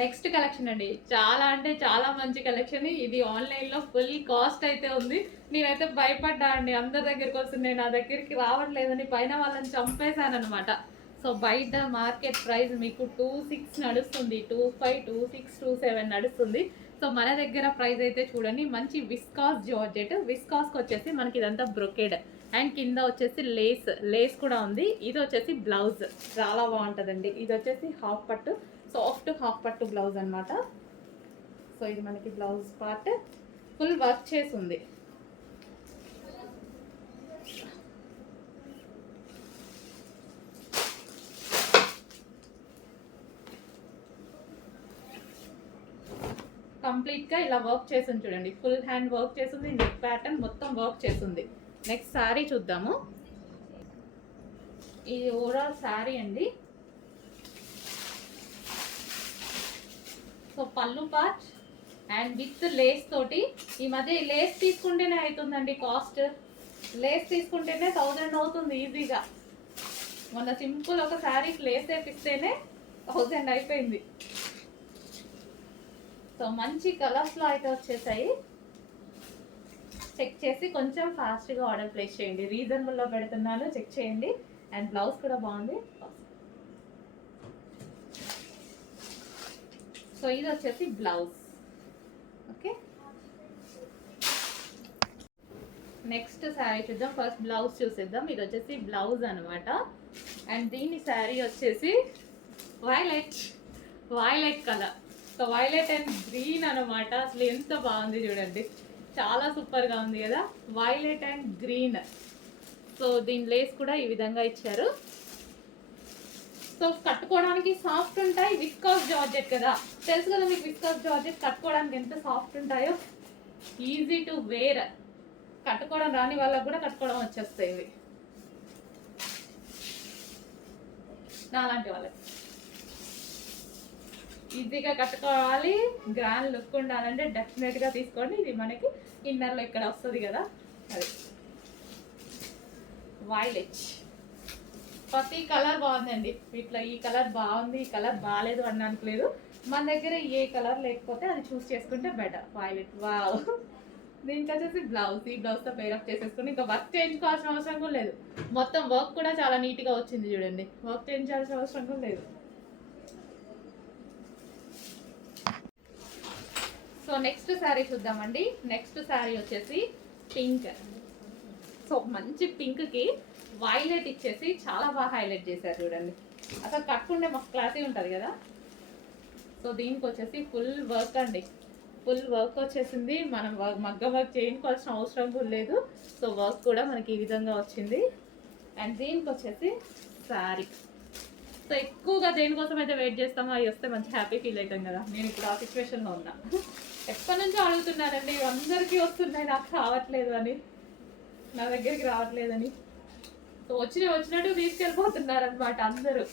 Next collection అండి, చాలా అంటే చాలా మంచి కలెక్షన్. ఇది ఆన్లైన్లో ఫుల్ కాస్ట్ అయితే ఉంది. నేనైతే భయపడ్డా అండి, అందరి దగ్గరికి వస్తున్నాయి నా దగ్గరికి రావట్లేదని పైన వాళ్ళని చంపేశాను అనమాట. సో బయట మార్కెట్ ప్రైస్ మీకు 26 నడుస్తుంది, 25, 26, 27 నడుస్తుంది. సో మన దగ్గర ప్రైస్ అయితే చూడండి, మంచి విస్కాస్ జార్జెట్. విస్కాస్కి వచ్చేసి మనకి ఇదంతా బ్రొకేడ్ అండ్ కింద వచ్చేసి లేస్ లేస్ కూడా ఉంది. ఇది వచ్చేసి బ్లౌజ్ చాలా బాగుంటుందండి. ఇది వచ్చేసి హాఫ్ పట్టు, సాఫ్ట్ హాఫ్ పట్టు బ్లౌజ్ అనమాట. సో ఇది మనకి బ్లౌజ్ పార్ట్ ఫుల్ వర్క్ చేసి ఉంది. కంప్లీట్గా ఇలా వర్క్ చేసింది చూడండి, ఫుల్ హ్యాండ్ వర్క్ చేసింది, నెక్ ప్యాటర్న్ మొత్తం వర్క్ చేసింది. నెక్స్ట్ శారీ చూద్దాము. ఇది ఓవరాల్ శారీ అండి. సో పళ్ళు పార్ట్ అండ్ విత్ లేస్ తోటి. ఈ మధ్య లేస్ తీసుకుంటేనే అవుతుందండి కాస్ట్, లేస్ తీసుకుంటేనే 1000 అవుతుంది ఈజీగా. మొన్న సింపుల్ ఒక శారీకి లేస్ వేపిస్తేనే 1000 అయిపోయింది. సో మంచి కలర్స్లో అయితే వచ్చేసాయి. చెక్ చేసి కొంచెం ఫాస్ట్గా ఆర్డర్ ప్లేస్ చేయండి, రీజనబుల్లో పెడుతున్నాను, చెక్ చేయండి. అండ్ బ్లౌజ్ కూడా బాగుంది. సో ఇది వచ్చేసి బ్లౌజ్. ఓకే, నెక్స్ట్ శారీ చూద్దాం. ఫస్ట్ బ్లౌజ్ చూసేద్దాం. ఇది వచ్చేసి బ్లౌజ్ అనమాట. అండ్ దీని శారీ వచ్చేసి violet colour. So violet and green అనమాట. అసలు ఎంత బాగుంది చూడండి, చాలా సూపర్గా ఉంది కదా, వైలెట్ అండ్ గ్రీన్. సో దీని లేస్ కూడా ఈ విధంగా ఇచ్చారు. సో కట్టుకోవడానికి సాఫ్ట్ ఉంటాయి, విస్కాస్ జార్జెట్ కదా, తెలుసు కదా మీకు విస్కాస్ జార్జెట్ కట్టుకోవడానికి ఎంత సాఫ్ట్ ఉంటాయో. ఈజీ టు వేర్, కట్టుకోవడం రాని వాళ్ళకు కూడా కట్టుకోవడం వచ్చేస్తాయి ఇవి, నాలాంటి వాళ్ళకి. ఈజీగా కట్టుకోవాలి, గ్రాండ్ లుక్ ఉండాలంటే డెఫినెట్గా తీసుకోండి. ఇది మనకి ఇన్నర్లో ఇక్కడ వస్తుంది కదా, అది వైలెట్. ప్రతి కలర్ బాగుందండి వీటిలో. ఈ కలర్ బాగుంది, ఈ కలర్ బాగాలేదు అనడానికి లేదు. మన దగ్గర ఏ కలర్ లేకపోతే అది చూస్ చేసుకుంటే బెటర్. Violet, wow. దీనికి వచ్చేసి బ్లౌజ్, ఈ బ్లౌజ్తో పేరప్ చేసేసుకుని ఇంకా వర్క్ చేయించుకోవాల్సిన అవసరం కూడా లేదు. మొత్తం వర్క్ కూడా చాలా నీట్గా వచ్చింది చూడండి, వర్క్ చేయించాల్సిన అవసరం కూడా లేదు. సో నెక్స్ట్ శారీ చూద్దామండి. నెక్స్ట్ శారీ వచ్చేసి పింక్. సో మంచి పింక్కి వైలెట్ ఇచ్చేసి చాలా బాగా హైలైట్ చేశారు చూడండి. అసలు కట్టుకుంటే మాకు క్లాసీ ఉంటుంది కదా. సో దీనికి వచ్చేసి ఫుల్ వర్క్ అండి, ఫుల్ వర్క్ వచ్చేసింది. మనం మగ్గ వర్క్ చేయించుకోవాల్సిన అవసరం కూడా లేదు. సో వర్క్ కూడా మనకి ఈ విధంగా వచ్చింది. అండ్ దీనికి వచ్చేసి శారీ. సో ఎక్కువగా దేనికోసం అయితే వెయిట్ చేస్తామో అవి వస్తే మంచి హ్యాపీ ఫీల్ అవుతాం కదా. నేను ఇప్పుడు ఆ సిచ్యువేషన్లో ఉన్నా. ఎప్పటి నుంచో అడుగుతున్నానండి, అందరికీ వస్తున్నాయి, నాకు రావట్లేదు అని, నా దగ్గరికి రావట్లేదని. సో వచ్చినట్టు తీసుకెళ్ళిపోతున్నారనమాట అందరూ.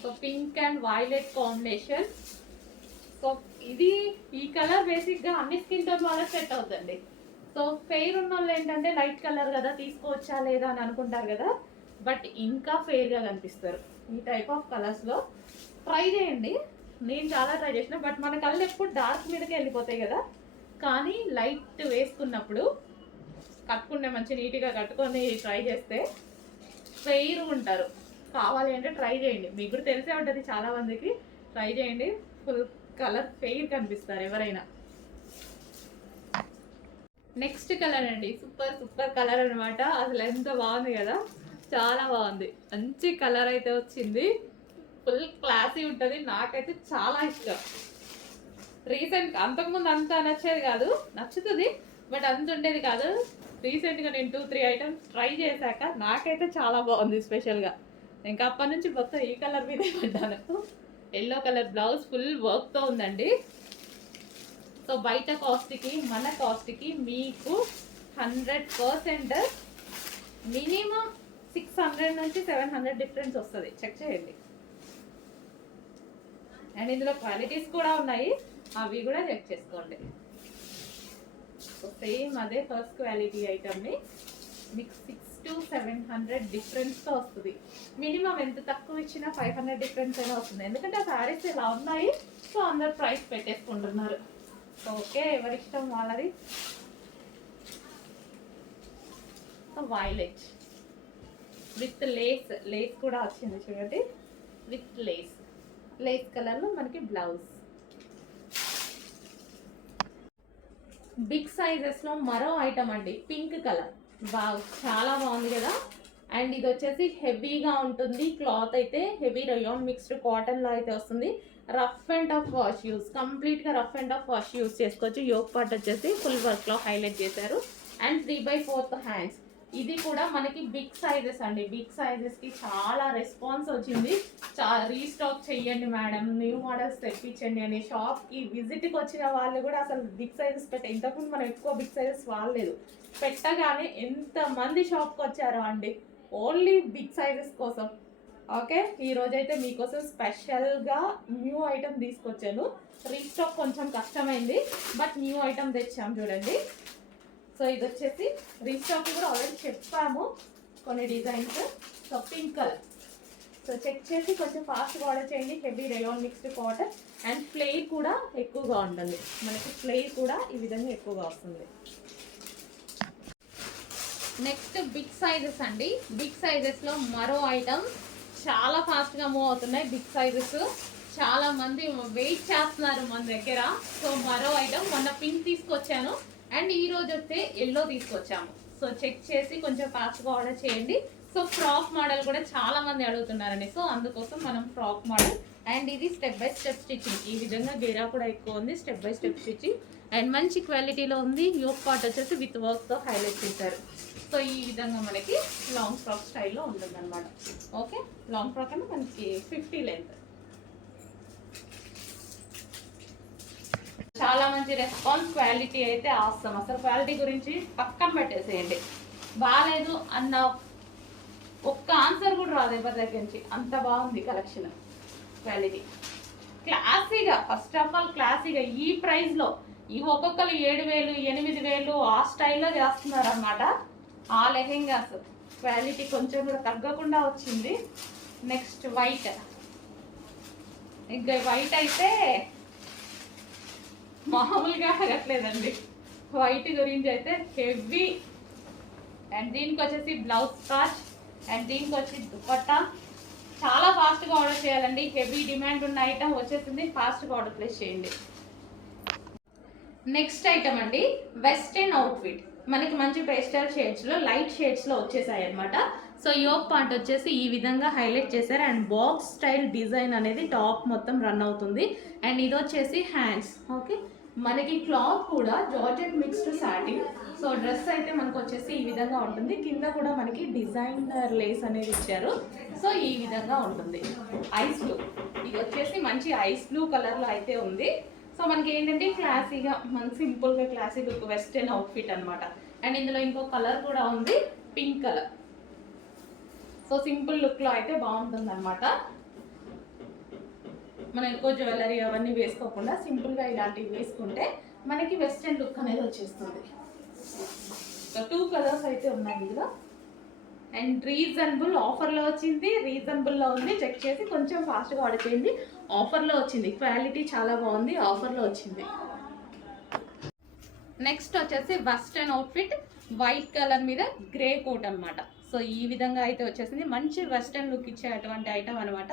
So pink and violet combination. So ఇది ఈ కలర్ బేసిక్గా అన్ని స్కిన్ టోన్ వాళ్ళకి సెట్ అవుతుంది. సో ఫెయిర్ ఉన్న వాళ్ళు ఏంటంటే లైట్ కలర్ కదా తీసుకోవచ్చా లేదా అని అనుకుంటారు కదా, బట్ ఇంకా ఫెయిర్గా కనిపిస్తారు ఈ టైప్ ఆఫ్ కలర్స్లో. ట్రై చేయండి, నేను చాలా ట్రై చేసిన, బట్ మన కళ్ళు ఎప్పుడు డార్క్ మీదకే వెళ్ళిపోతాయి కదా. కానీ లైట్ వేసుకున్నప్పుడు కట్టుకుంటే మంచి నీట్గా కట్టుకొని ట్రై చేస్తే ఫెయిర్ ఉంటారు. కావాలి అంటే ట్రై చేయండి, మీకు కూడా తెలిసే ఉంటుంది చాలా మందికి. ట్రై చేయండి, ఫుల్ కలర్ ఫెయిర్ కనిపిస్తారు ఎవరైనా. నెక్స్ట్ కలర్ అండి, సూపర్ కలర్ అనమాట. అసలు ఎంత బాగుంది కదా, చాలా బాగుంది. మంచి కలర్ అయితే వచ్చింది, ఫుల్ క్లాసీ ఉంటుంది. నాకైతే చాలా ఇష్టం. రీసెంట్ అంతకుముందు అంత నచ్చేది కాదు, నచ్చుతుంది బట్ అంత ఉండేది కాదు. రీసెంట్గా నేను 2-3 ఐటమ్స్ ట్రై చేశాక నాకైతే చాలా బాగుంది స్పెషల్గా. ఇంకా అప్పటి నుంచి మొత్తం ఈ కలర్ మీదే పడ్డాను. ఎల్లో కలర్ బ్లౌజ్ ఫుల్ వర్క్తో ఉందండి. సో బయట కాస్ట్కి మన కాస్ట్కి మీకు 100% మినిమం 600 నుంచి 700 డిఫరెన్స్ వస్తుంది, చెక్ చేయండి. అండ్ ఇందులో క్వాలిటీస్ కూడా ఉన్నాయి, అవి కూడా చెక్ చేసుకోండి. సో సేమ్ అదే ఫస్ట్ క్వాలిటీ ఐటమ్ని మీకు to 700 డిఫరెన్స్తో వస్తుంది. మినిమం ఎంత తక్కువ ఇచ్చినా 500 డిఫరెన్స్ అయినా వస్తుంది, ఎందుకంటే ఆ శారీస్ ఇలా ఉన్నాయి. సో అందరు ప్రైస్ పెట్టేసుకుంటున్నారు. ఓకే, ఎవరిష్టం వాళ్ళది. వైలెట్ విత్ లేస్ కూడా వచ్చింది చూడండి, విత్ లేస్ కలర్లో మనకి బ్లౌజ్. బిగ్ సైజెస్లో మరో ఐటమ్ అండి, పింక్ కలర్. చాలా బాగుంది కదా. అండ్ ఇది వచ్చేసి హెవీగా ఉంటుంది, క్లాత్ అయితే హెవీ రయాన్ మిక్స్డ్ కాటన్లో అయితే వస్తుంది. Rough and tough wash use, కంప్లీట్గా rough and tough wash use చేసుకోవచ్చు. యోక్ పార్ట్ వచ్చేసి ఫుల్ వర్క్లో హైలైట్ చేశారు. And 3/4 hands. ఇది కూడా మనకి బిగ్ సైజెస్ అండి, బిగ్ సైజెస్కి చాలా రెస్పాన్స్ వచ్చింది. రీస్టాక్ చెయ్యండి మేడం, న్యూ మోడల్స్ తెప్పించండి అని షాప్కి విజిట్కి వచ్చిన వాళ్ళు కూడా అసలు బిగ్ సైజెస్ ఇంతకుముందు మనం ఎక్కువ బిగ్ సైజెస్ వాడలేదు, పెట్టగానే ఎంతమంది షాప్కి వచ్చారో అండి, ఓన్లీ బిగ్ సైజెస్ కోసం. ఓకే, ఈరోజైతే మీకోసం స్పెషల్గా న్యూ ఐటమ్ తీసుకొచ్చాను. రీస్టాక్ కొంచెం కష్టమైంది, బట్ న్యూ ఐటమ్ తెచ్చాము చూడండి. సో ఇది వచ్చేసి రీస్టాక్ కూడా ఆల్రెడీ చెప్పాము కొన్ని designs. So pink colour. So check చేసి కొంచెం ఫాస్ట్గా ఆర్డర్ చేయండి. Heavy rayon mixed cotton and flare కూడా ఎక్కువగా ఉంటుంది, మనకి ఫ్లేర్ కూడా ఈ విధంగా ఎక్కువగా వస్తుంది. నెక్స్ట్ బిగ్ సైజెస్ అండి, బిగ్ సైజెస్లో మరో ఐటమ్. చాలా ఫాస్ట్గా మూవ్ అవుతున్నాయి బిగ్ సైజెస్, చాలా మంది వెయిట్ చేస్తున్నారు మన దగ్గర. సో మరో ఐటమ్, మొన్న పింక్ తీసుకొచ్చాను అండ్ ఈ రోజు వస్తే ఎల్లో తీసుకొచ్చాము. సో చెక్ చేసి కొంచెం ఫాస్ట్గా ఆర్డర్ చేయండి. సో ఫ్రాక్ మోడల్ కూడా చాలా మంది అడుగుతున్నారండి, సో అందుకోసం మనం ఫ్రాక్ మోడల్. అండ్ ఇది స్టెప్ బై స్టెప్ స్టిచ్చింగ్, ఈ విధంగా గేరా కూడా ఎక్కువ ఉంది, step by step stitching and మంచి క్వాలిటీలో ఉంది. యోక్ పార్ట్ వచ్చేసి విత్ వర్క్తో హైలైట్ చేశారు. సో ఈ విధంగా మనకి లాంగ్ ఫ్రాక్ స్టైల్లో ఉంటుంది అనమాట. ఓకే, లాంగ్ ఫ్రాక్ అంటే మనకి 50 లెంత్. చాలా మంచి రెస్పాన్స్, క్వాలిటీ అయితే అవసరం. అసలు క్వాలిటీ గురించి పక్కన పెట్టేసేయండి, బాగాలేదు అన్న ఒక్క ఆన్సర్ కూడా రాదు ఎవరి దగ్గర నుంచి, అంత బాగుంది కలెక్షన్. క్వాలిటీ క్లాసీగా, ఫస్ట్ ఆఫ్ ఆల్ క్లాసీగా ఈ ప్రైస్లో ఇవి ఒక్కొక్కరు 7,000 8,000 ఆ స్టైల్లో చేస్తున్నారు అన్నమాట. ఆ లెహెంగాస్ క్వాలిటీ కొంచెం కూడా తగ్గకుండా వచ్చింది. Next white. ఇంకా వైట్ అయితే మామూలుగా అడగట్లేదండి, వైట్ గురించి అయితే హెవీ. అండ్ దీనికి వచ్చేసి బ్లౌజ్ స్టార్చ్ అండ్ దీనికి వచ్చి దుపట్టా. చాలా ఫాస్ట్గా ఆర్డర్ చేయాలండి, హెవీ డిమాండ్ ఉన్న ఐటమ్ వచ్చేసింది, ఫాస్ట్గా ఆర్డర్ ప్లేస్ చేయండి. నెక్స్ట్ ఐటమ్ అండి, వెస్టర్న్ అవుట్ఫిట్. మనకి మంచి పేస్టల్ షేడ్స్లో, లైట్ షేడ్స్లో వచ్చేసాయి అనమాట. సో యోక్ పార్ట్ వచ్చేసి ఈ విధంగా హైలైట్ చేశారు అండ్ బాక్స్ స్టైల్ డిజైన్ అనేది టాప్ మొత్తం రన్ అవుతుంది. అండ్ ఇది వచ్చేసి హ్యాండ్స్. ఓకే, మనకి క్లాత్ కూడా georgette mixed satin. So dress అయితే మనకు వచ్చేసి ఈ విధంగా ఉంటుంది, కింద కూడా మనకి డిజైనర్ లేస్ అనేది ఇచ్చారు. సో ఈ విధంగా ఉంటుంది. ఐస్ బ్లూ, ఇది వచ్చేసి మంచి ఐస్ బ్లూ కలర్లో అయితే ఉంది. సో మనకి ఏంటంటే క్లాసీగా, మనకి సింపుల్గా క్లాసీ లుక్ వెస్టర్న్ అవుట్ఫిట్ అనమాట. అండ్ ఇందులో ఇంకో కలర్ కూడా ఉంది, పింక్ కలర్. సో సింపుల్ లుక్లో అయితే బాగుంటుంది అనమాట. మనం ఎక్కువ జ్యువెలరీ అవన్నీ వేసుకోకుండా సింపుల్గా ఇలాంటివి వేసుకుంటే మనకి వెస్టర్న్ లుక్ అనేది వచ్చేస్తుంది. సో 2 కలర్స్ అయితే ఉన్నాయి ఇందులో. అండ్ రీజనబుల్ ఆఫర్లో వచ్చింది, రీజనబుల్లో ఉంది. చెక్ చేసి కొంచెం ఫాస్ట్గా ఆర్డర్ చేయండి. ఆఫర్లో వచ్చింది, క్వాలిటీ చాలా బాగుంది, ఆఫర్లో వచ్చింది. నెక్స్ట్ వచ్చేసి వెస్టర్న్ అవుట్ఫిట్, వైట్ కలర్ మీద గ్రే కోట్ అనమాట. సో ఈ విధంగా అయితే వచ్చేసింది, మంచి వెస్టర్న్ లుక్ ఇచ్చేటువంటి ఐటమ్ అనమాట.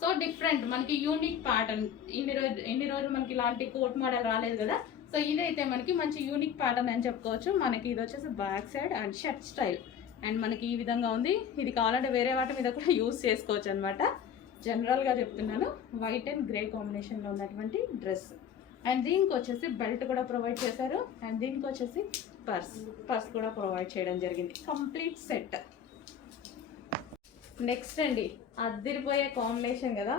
సో డిఫరెంట్, మనకి యూనిక్ ప్యాటర్న్. ఇన్ని రోజులు మనకి ఇలాంటి కోట్ మోడల్ రాలేదు కదా. సో ఇదైతే మనకి మంచి యూనిక్ ప్యాటర్న్ అని చెప్పుకోవచ్చు. మనకి ఇది వచ్చేసి back side and shirt style and మనకి ఈ విధంగా ఉంది. ఇది కావాలంటే వేరే వాటి మీద కూడా యూస్ చేసుకోవచ్చు అనమాట. జనరల్గా చెప్తున్నాను, వైట్ అండ్ గ్రే కాంబినేషన్లో ఉన్నటువంటి డ్రెస్. అండ్ దీనికి వచ్చేసి బెల్ట్ కూడా ప్రొవైడ్ చేశారు. అండ్ దీనికి వచ్చేసి పర్స్ కూడా ప్రొవైడ్ చేయడం జరిగింది. Complete set. నెక్స్ట్ అండి, అద్దిరిపోయే కాంబినేషన్ కదా,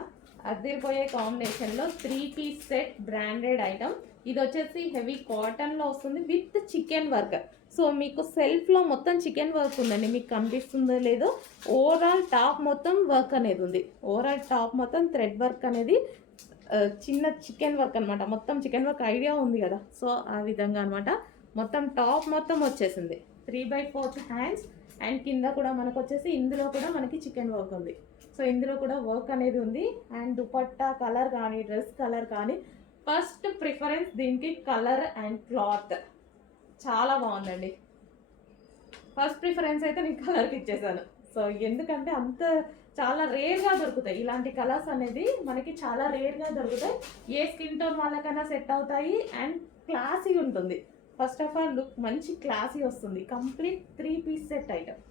అద్దిరిపోయే కాంబినేషన్లో 3 పీస్ సెట్ బ్రాండెడ్ ఐటమ్. ఇది వచ్చేసి హెవీ కాటన్లో వస్తుంది విత్ చికెన్ వర్క్. సో మీకు సెల్ఫ్లో మొత్తం చికెన్ వర్క్ ఉందండి, మీకు కనిపిస్తుందో లేదో. ఓవరాల్ టాప్ మొత్తం వర్క్ అనేది ఉంది, ఓవరాల్ టాప్ మొత్తం థ్రెడ్ వర్క్ అనేది చిన్న చికెన్ వర్క్ అనమాట. మొత్తం చికెన్ వర్క్ ఐడియా ఉంది కదా. సో ఆ విధంగా అనమాట మొత్తం టాప్ మొత్తం వచ్చేసింది. 3/4 హ్యాండ్స్ అండ్ కింద కూడా మనకు వచ్చేసి ఇందులో కూడా మనకి చికెన్ వర్క్ ఉంది. సో ఇందులో కూడా వర్క్ అనేది ఉంది. అండ్ దుపట్టా కలర్ కానీ డ్రెస్ కలర్ కానీ ఫస్ట్ ప్రిఫరెన్స్ దీనికి కలర్ అండ్ క్లాత్ చాలా బాగుందండి. ఫస్ట్ ప్రిఫరెన్స్ అయితే నేను కలర్కి ఇచ్చేసాను. సో ఎందుకంటే అంత చాలా రేర్గా దొరుకుతాయి ఇలాంటి కలర్స్ అనేది, మనకి చాలా రేర్గా దొరుకుతాయి. ఏ స్కిన్ టోన్ వాళ్ళకైనా సెట్ అవుతాయి అండ్ క్లాసీ ఉంటుంది. ఫస్ట్ ఆఫ్ ఆల్ లుక్ మంచి క్లాసీ వస్తుంది. Complete 3 piece set item.